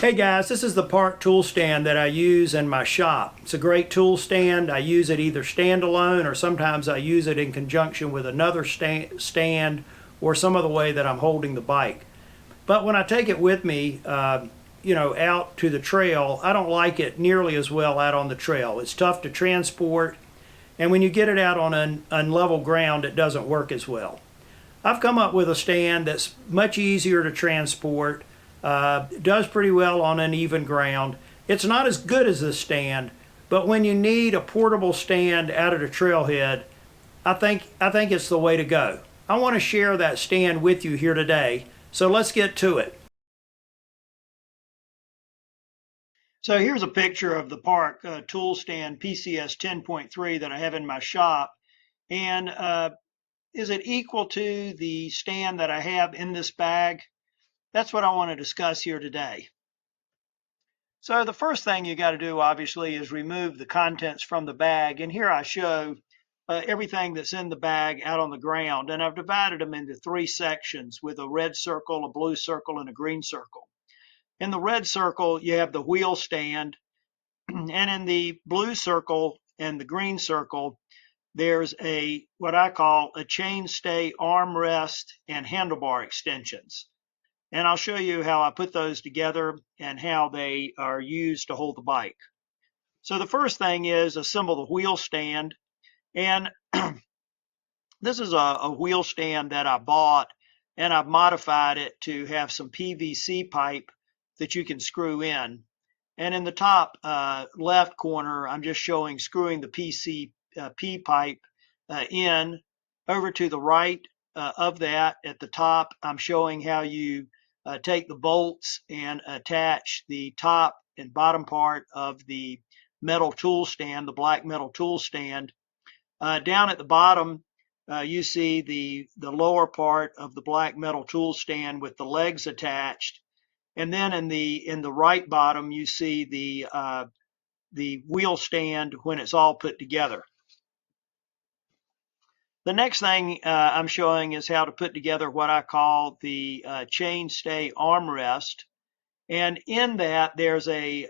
Hey guys, this is the Park tool stand that I use in my shop. It's a great tool stand. I use it either standalone or sometimes I use it in conjunction with another stand or some other way that I'm holding the bike. But when I take it with me, out to the trail, I don't like it nearly as well out on the trail. It's tough to transport, and when you get it out on unlevel ground, it doesn't work as well. I've come up with a stand that's much easier to transport, does pretty well on uneven ground. It's not as good as this stand, but when you need a portable stand out at a trailhead, I think it's the way to go. I want to share that stand with you here today, so let's get to it. So here's a picture of the Park tool stand PCS 10.3 that I have in my shop. And is it equal to the stand that I have in this bag? That's what I want to discuss here today. So the first thing you got to do, obviously, is remove the contents from the bag. And here I show everything that's in the bag out on the ground. And I've divided them into three sections with a red circle, a blue circle, and a green circle. In the red circle, you have the wheel stand. And in the blue circle and the green circle, there's what I call a chainstay armrest and handlebar extensions. And I'll show you how I put those together and how they are used to hold the bike. So the first thing is assemble the wheel stand. And this is a wheel stand that I bought, and I've modified it to have some PVC pipe that you can screw in. And in the top left corner, I'm just showing screwing the PCP pipe in. Over to the right of that at the top, I'm showing how you take the bolts and attach the top and bottom part of the metal tool stand, the black metal tool stand. Down at the bottom, you see the lower part of the black metal tool stand with the legs attached. And then in the right bottom, you see the wheel stand when it's all put together. The next thing I'm showing is how to put together what I call the chainstay armrest. And in that, there's a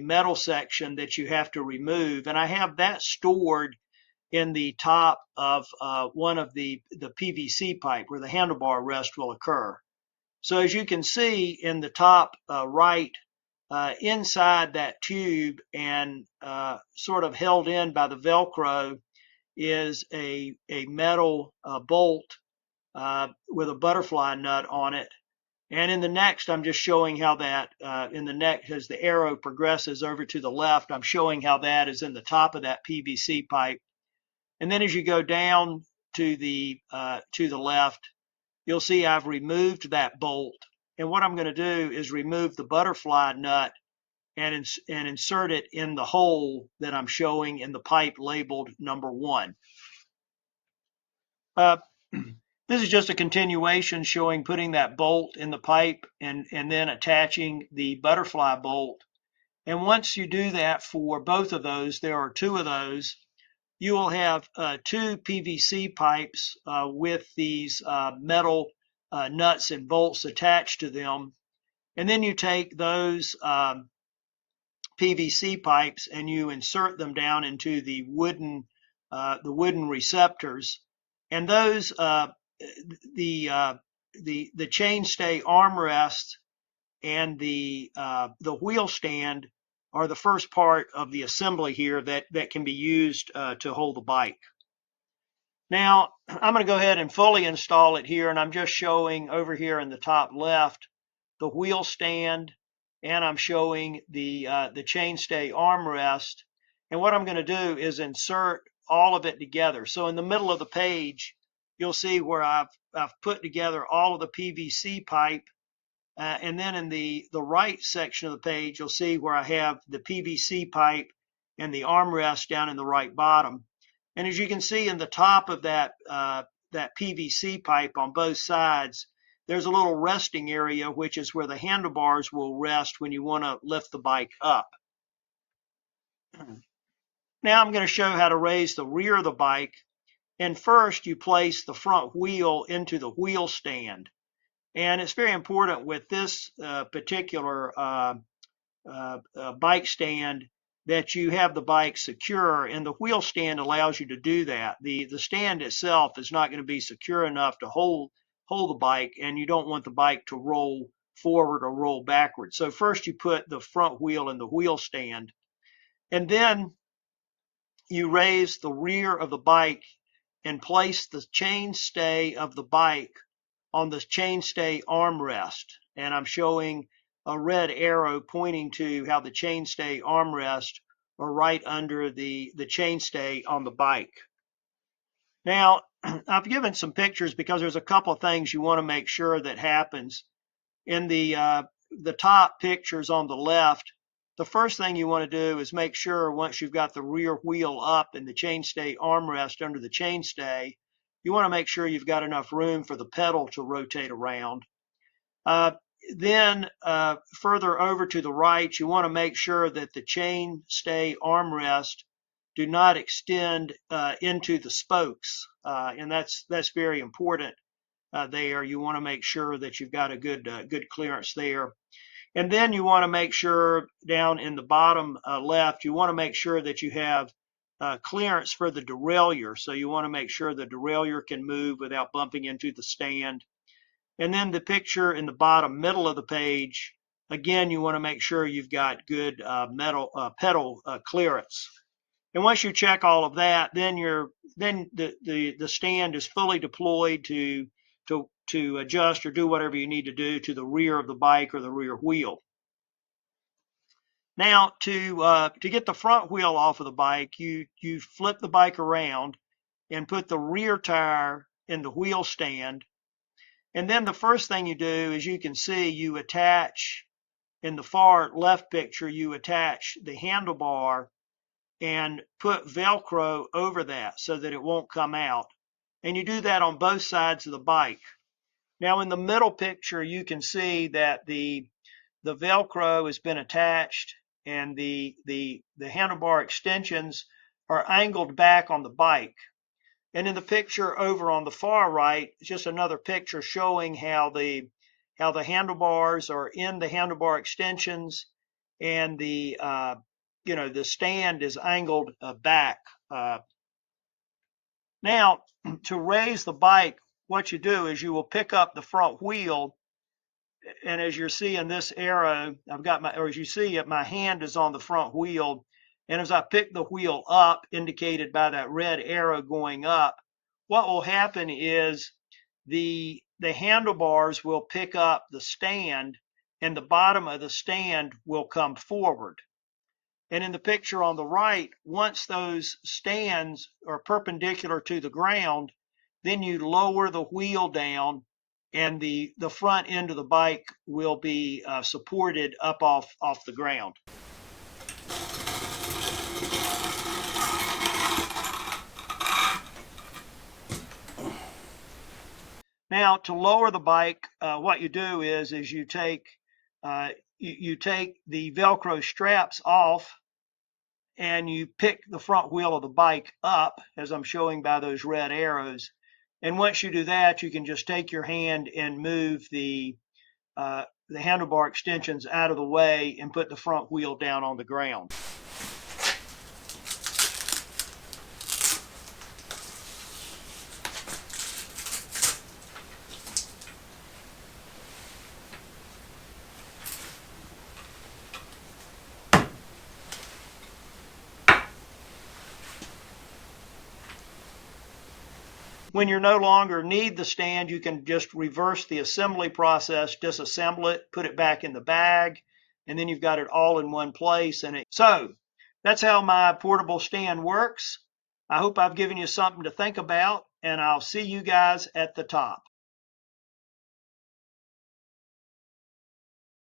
metal section that you have to remove. And I have that stored in the top of one of the PVC pipe where the handlebar rest will occur. So as you can see in the top right, inside that tube and sort of held in by the Velcro is a metal bolt with a butterfly nut on it. And in the next, I'm just showing how that, in the next, as the arrow progresses over to the left, I'm showing how that is in the top of that PVC pipe. And then as you go down to the left, you'll see I've removed that bolt. And what I'm going to do is remove the butterfly nut and insert it in the hole that I'm showing in the pipe labeled number 1. This is just a continuation showing putting that bolt in the pipe and then attaching the butterfly bolt. And once you do that for both of those, there are 2 of those, you will have 2 PVC pipes with these metal nuts and bolts attached to them. And then you take those PVC pipes and you insert them down into the wooden receptors. And those the chainstay armrest and the wheel stand are the first part of the assembly here that can be used to hold the bike. Now, I'm going to go ahead and fully install it here, and I'm just showing over here in the top left the wheel stand, and I'm showing the chainstay armrest. And what I'm going to do is insert all of it together. So in the middle of the page, you'll see where I've put together all of the PVC pipe. And then in the right section of the page, you'll see where I have the PVC pipe and the armrest down in the right bottom. And as you can see in the top of that PVC pipe on both sides, there's a little resting area, which is where the handlebars will rest when you want to lift the bike up. Now I'm going to show how to raise the rear of the bike. And first you place the front wheel into the wheel stand. And it's very important with this particular bike stand that you have the bike secure, and the wheel stand allows you to do that. The stand itself is not going to be secure enough to hold the bike, and you don't want the bike to roll forward or roll backwards. So first you put the front wheel in the wheel stand, and then you raise the rear of the bike and place the chainstay of the bike on the chainstay armrest. And I'm showing a red arrow pointing to how the chainstay armrest are right under the chainstay on the bike. Now, I've given some pictures because there's a couple of things you want to make sure that happens. In the top pictures on the left, the first thing you want to do is make sure once you've got the rear wheel up and the chainstay armrest under the chainstay, you want to make sure you've got enough room for the pedal to rotate around. Then further over to the right, you want to make sure that the chainstay armrest do not extend into the spokes, and that's very important. There, you want to make sure that you've got a good clearance there. And then you want to make sure down in the bottom left, you want to make sure that you have clearance for the derailleur. So you want to make sure the derailleur can move without bumping into the stand. And then the picture in the bottom middle of the page, again, you want to make sure you've got good pedal clearance. And once you check all of that, then the stand is fully deployed to adjust or do whatever you need to do to the rear of the bike or the rear wheel. Now, to get the front wheel off of the bike, you flip the bike around and put the rear tire in the wheel stand. And then the first thing you do, as you can see, you attach, in the far left picture, you attach the handlebar and put Velcro over that so that it won't come out. And you do that on both sides of the bike. Now in the middle picture, you can see that the Velcro has been attached and the handlebar extensions are angled back on the bike. And in the picture over on the far right, it's just another picture showing how the handlebars are in the handlebar extensions, and the stand is angled back. Now, to raise the bike, what you do is you will pick up the front wheel, and as you're seeing this arrow, as you see it, my hand is on the front wheel, and as I pick the wheel up, indicated by that red arrow going up, what will happen is the handlebars will pick up the stand, and the bottom of the stand will come forward. And in the picture on the right, once those stands are perpendicular to the ground, then you lower the wheel down, and the front end of the bike will be supported up off the ground. Now, to lower the bike, what you do is you take you take the Velcro straps off, and you pick the front wheel of the bike up, as I'm showing by those red arrows. And once you do that, you can just take your hand and move the handlebar extensions out of the way and put the front wheel down on the ground. When you no longer need the stand, you can just reverse the assembly process, disassemble it, put it back in the bag, and then you've got it all in one place. So that's how my portable stand works. I hope I've given you something to think about, and I'll see you guys at the top.